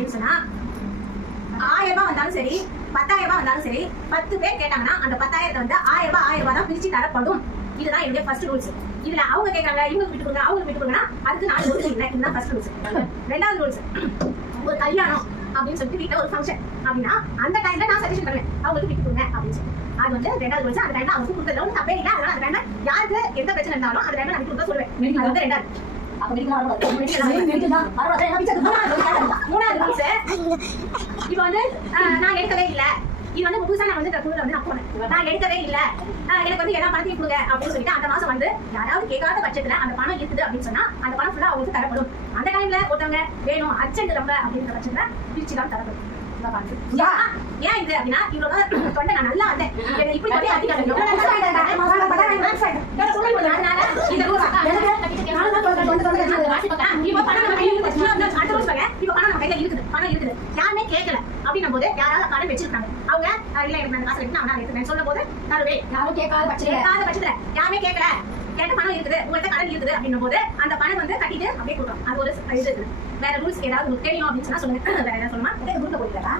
அப்படின்னு சொன்னா 1000 ரூபாய் வந்தாலும் சரி 10,000 ரூபாய் வந்தாலும் சரி 10 பேர் கேட்டாங்கன்னா அந்த 10,000 வந்து 1000 ரூபாய் தான் பிரிச்சு தரப்படும். இதுதான் என்னுடைய ஃபர்ஸ்ட் ரூல்ஸ். இதுல அவங்க கேட்கறாங்க இவங்களுக்கு விட்டு கொடுங்க அவங்களுக்கு விட்டு கொடுங்கன்னா அதுக்கு 4 ரூல்ஸ் இல்லை. இதுதான் ஃபர்ஸ்ட் ரூல்ஸ். ரெண்டாவது ரூல்ஸ், ஒரு கல்யாணம் அப்படின்னு சொல்லிட்டு வீட்டுல ஒரு ஃபங்க்ஷன் அப்படின்னா அந்த டைம்ல நான் சஜஷன் பண்ணுவேன் அவங்களுக்கு விட்டு கொடுங்க அப்படின்னு சொல்லி. அது வந்து ரெண்டாவது ரூல்ஸ். அந்த டைம்ல அவங்க கொடுத்ததுல ஒன்றும் தப்பே இல்லை. அதனால அந்த டைம்ல யாருக்கு எந்த பிரச்சனை இருந்தாலும் அந்த டைம்ல நான் விட்டு கொடுக்க சொல்லுவேன். அது வந்து ரெண்டாவது. மூணாவது ரூல்ஸ், இப்ப வந்து நான் எடுக்கவே இல்லை, இது வந்து புதுசா நான் வந்து குழுல வந்து நான் போனேன், நான் எடுக்கவே இல்லை, எனக்கு வந்து எல்லா பணத்தையும் கொடுங்க அப்படின்னு சொல்லிட்டு அந்த மாசம் வந்து யாராவது கேட்காத பட்சத்துல அந்த பணம் இருக்குது அப்படின்னு சொன்னா அந்த பணம் ஃபுல்லா அவங்களுக்கு தரப்படும். அந்த டைம்ல ஒருத்தவங்க வேணும் அர்ஜென்ட் ரொம்ப அப்படின்ற பட்சத்துல பிரிச்சு தான் தரப்படும். ஏன் இது அப்படின்னா இவ்வளவு தொண்டை நான் நல்லா வந்தேன் இப்படி சொல்லி யாருமே கேட்கல அப்படின்னும் போது யாராவது கடன் வச்சிருக்காங்க அவங்க இல்ல எனக்கு நான் காசு எடுத்து நான் சொல்லும் போது தருவேன். யாரும் கேட்காத பட்சத்துல யாருமே கேட்கல கேட்ட பணம் இருக்குது உங்கள்கிட்ட கடன் இருக்குது அப்படின்னும் போது அந்த பணம் வந்து கட்டிட்டு அப்படியே கொடுக்கும். அது ஒரு இது இருக்குது. வேற ரூல்ஸ் ஏதாவது உங்களுக்கு தெரியும் அப்படின்னு சொன்னா சொல்லுங்க. வேற ஏதாவது சொல்லுமா? குடுக்க போயிடலாம்.